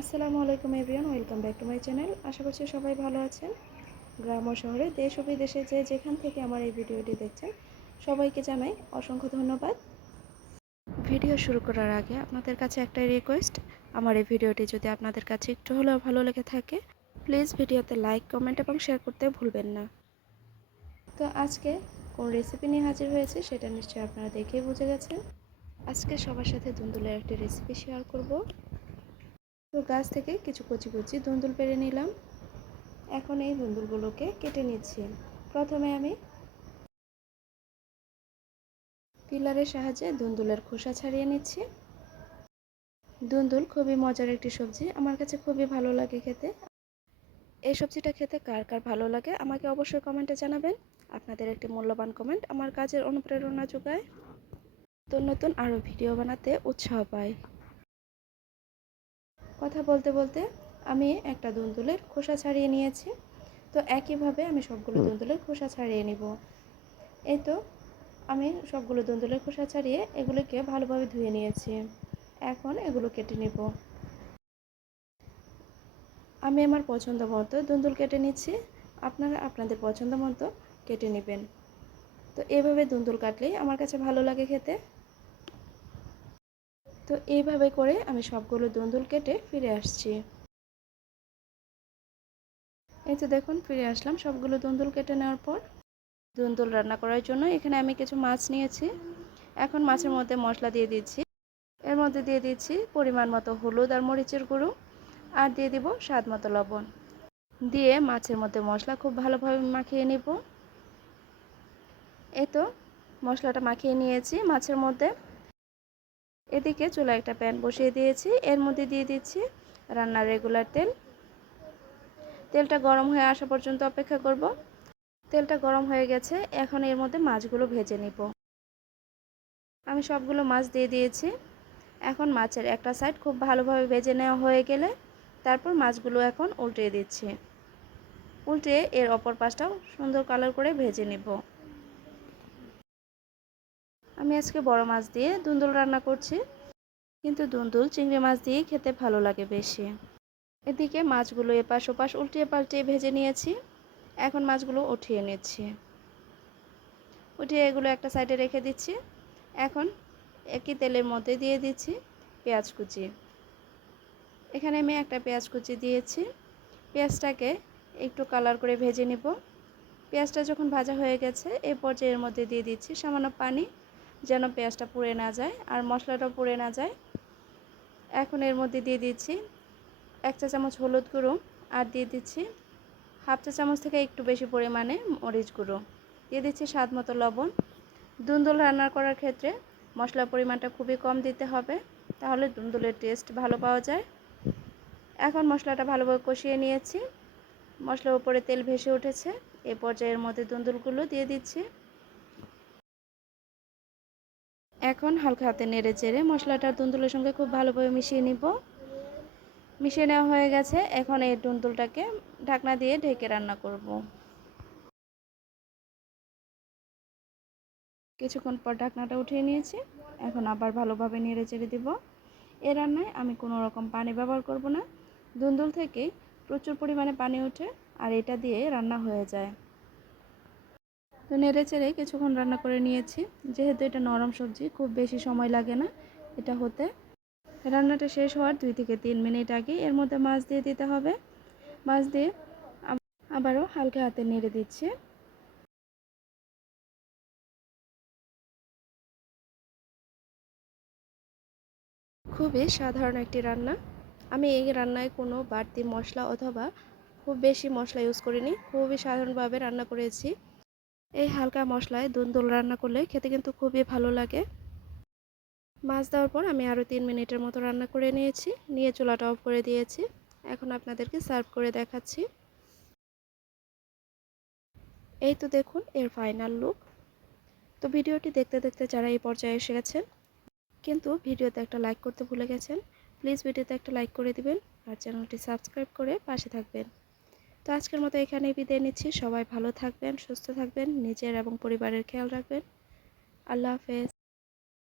আসসালামু আলাইকুম everyone, welcome back to my channel. আশা করছি সবাই ভালো আছেন। গ্রাম ও শহরে, দেশ ও বিদেশে যে যেখান থেকে আমার এই ভিডিওটি দেখছেন, সবাইকে জানাই অসংখ্য ধন্যবাদ। ভিডিও শুরু করার আগে আপনাদের কাছে একটাই রিকোয়েস্ট আমার এই ভিডিওটি যদি আপনাদের কাছে একটু হলেও ভালো লেগে থাকে প্লিজ ভিডিওতে লাইক কমেন্ট এবং শেয়ার করতে ভুলবেন না। তো আজকে কোন রেসিপি নিয়ে হাজির হয়েছে সেটা নিশ্চয়ই আপনারা দেখেই বুঝে গেছেন। আজকে সবার সাথে দুন্দুলের একটি রেসিপি শেয়ার করব। তো গাছ থেকে কিছু কচি কচি দুন্দুল পেরে নিলাম। এখন এই দুন্দুলগুলোকে কেটে নিচ্ছি। প্রথমে আমি পিলারের সাহায্যে দুন্দুলের খোসা ছাড়িয়ে নিচ্ছি। দুন্দুল খুবই মজার একটি সবজি। আমার কাছে খুবই ভালো লাগে খেতে। এই সবজিটা খেতে কার কার ভালো লাগে আমাকে অবশ্যই কমেন্টে জানাবেন। আপনাদের একটি মূল্যবান কমেন্ট আমার কাজের অনুপ্রেরণা যোগায়। নতুন নতুন আরও ভিডিও বানাতে উৎসাহ পাই কথা বলতে বলতে আমি একটা দুন্দুলের খোসা ছাড়িয়ে নিয়েছি। তো একইভাবে আমি সবগুলো দুন্দুলের খোসা ছাড়িয়ে নিব। এই তো আমি সবগুলো দুন্দুলের খোসা ছাড়িয়ে এগুলোকে ভালোভাবে ধুয়ে নিয়েছি। এখন এগুলো কেটে নিব। আমি আমার পছন্দ মতো দুন্দুল কেটে নিচ্ছি। আপনারা আপনাদের পছন্দ মতো কেটে নেবেন। তো এইভাবে দুন্দুল কাটলেই আমার কাছে ভালো লাগে খেতে। তো এইভাবে করে আমি সবগুলো দুন্দুল কেটে ফিরে আসছি। এই তো দেখুন, ফিরে আসলাম সবগুলো দুন্দুল কেটে নেওয়ার পর। দুন্দুল রান্না করার জন্য এখানে আমি কিছু মাছ নিয়েছি। এখন মাছের মধ্যে মশলা দিয়ে দিচ্ছি। এর মধ্যে দিয়ে দিচ্ছি পরিমাণ মতো হলুদ আর মরিচের গুঁড়ো। আর দিয়ে দিব স্বাদ মতো লবণ। দিয়ে মাছের মধ্যে মশলা খুব ভালোভাবে মাখিয়ে নিব। এই তো মশলাটা মাখিয়ে নিয়েছি মাছের মধ্যে। এদিকে চুলা একটা প্যান বসিয়ে দিয়েছি। এর মধ্যে দিয়ে দিচ্ছি রান্নার রেগুলার তেল। তেলটা গরম হয়ে আসা পর্যন্ত অপেক্ষা করব। তেলটা গরম হয়ে গেছে, এখন এর মধ্যে মাছগুলো ভেজে নিব। আমি সবগুলো মাছ দিয়ে দিয়েছি। এখন মাছের একটা সাইড খুব ভালোভাবে ভেজে নেওয়া হয়ে গেলে তারপর মাছগুলো এখন উল্টে দিচ্ছি। উল্টে এর অপর পাশটাও সুন্দর কালার করে ভেজে নিব। আমি আজকে বড় মাছ দিয়ে দুন্দুল রান্না করছি। কিন্তু দুন্দুল চিংড়ি মাছ দিয়ে খেতে ভালো লাগে বেশি। এদিকে মাছগুলো এপাশ ওপাশ উল্টিয়ে পাল্টিয়ে ভেজে নিয়েছি। এখন মাছগুলো উঠিয়ে নিচ্ছি। উঠিয়ে এগুলো একটা সাইডে রেখে দিচ্ছি। এখন একই তেলের মধ্যে দিয়ে দিচ্ছি পেঁয়াজ কুচি। এখানে আমি একটা পেঁয়াজ কুচি দিয়েছি। পেঁয়াজটাকে একটু কালার করে ভেজে নিব। পেঁয়াজটা যখন ভাজা হয়ে গেছে এই পর্যায়ের মধ্যে দিয়ে দিচ্ছি সামান্য পানি। যেন পেঁয়াজটা পুড়ে না যায় আর মশলাটাও পুড়ে না যায়। এখন এর মধ্যে দিয়ে দিচ্ছি এক চা চামচ হলুদ গুঁড়ো আর দিয়ে দিচ্ছি হাফ চা চামচ থেকে একটু বেশি পরিমাণে মরিচ গুঁড়ো। দিয়ে দিচ্ছি স্বাদ মতো লবণ। দুন্দুল রান্না করার ক্ষেত্রে মশলার পরিমাণটা খুবই কম দিতে হবে, তাহলে দুন্দুলের টেস্ট ভালো পাওয়া যায়। এখন মশলাটা ভালোভাবে কষিয়ে নিয়েছি। মশলার উপরে তেল ভেসে উঠেছে। এ পর্যায়ের মধ্যে দুন্দুলগুলো দিয়ে দিচ্ছি। এখন হালকা হাতে নেড়ে চেড়ে মশলাটা দুন্দুলের সঙ্গে খুব ভালোভাবে মিশিয়ে নিব। মিশিয়ে নেওয়া হয়ে গেছে। এখন এই দুন্দুলটাকে ঢাকনা দিয়ে ঢেকে রান্না করব। কিছুক্ষণ পর ঢাকনাটা উঠিয়ে নিয়েছি। এখন আবার ভালোভাবে নেড়ে চেড়ে দিব। এ রান্নায় আমি কোনো রকম পানি ব্যবহার করব না। দুন্দুল থেকেই প্রচুর পরিমাণে পানি ওঠে আর এটা দিয়ে রান্না হয়ে যায়। তো নেড়ে চেড়ে কিছুক্ষণ রান্না করে নিয়েছি। যেহেতু এটা নরম সবজি, খুব বেশি সময় লাগে না এটা হতে। রান্নাটা শেষ হওয়ার দুই থেকে তিন মিনিট আগে এর মধ্যে মাছ দিয়ে দিতে হবে। মাছ দিয়ে আবারও হালকা হাতে নেড়ে দিচ্ছি। খুবই সাধারণ একটি রান্না। আমি এই রান্নায় কোনো বাড়তি মশলা অথবা খুব বেশি মশলা ইউজ করিনি। খুবই সাধারণভাবে রান্না করেছি। এই হালকা মশলায় দুন্দুল রান্না করলে খেতে কিন্তু খুবই ভালো লাগে। মাছ দেওয়ার পর আমি আরও তিন মিনিটের মতো রান্না করে নিয়েছি। নিয়ে চুলাটা অফ করে দিয়েছি। এখন আপনাদেরকে সার্ভ করে দেখাচ্ছি। এই তো দেখুন এর ফাইনাল লুক। তো ভিডিওটি দেখতে দেখতে যারা এই পর্যায়ে এসে গেছেন, কিন্তু ভিডিওতে একটা লাইক করতে ভুলে গেছেন, প্লিজ ভিডিওতে একটা লাইক করে দিবেন আর চ্যানেলটি সাবস্ক্রাইব করে পাশে থাকবেন। তো আজকের মতো এখানেই বিদায় নিচ্ছি। সবাই ভালো থাকবেন, সুস্থ থাকবেন, নিজের এবং পরিবারের খেয়াল রাখবেন। আল্লাহ হাফেজ।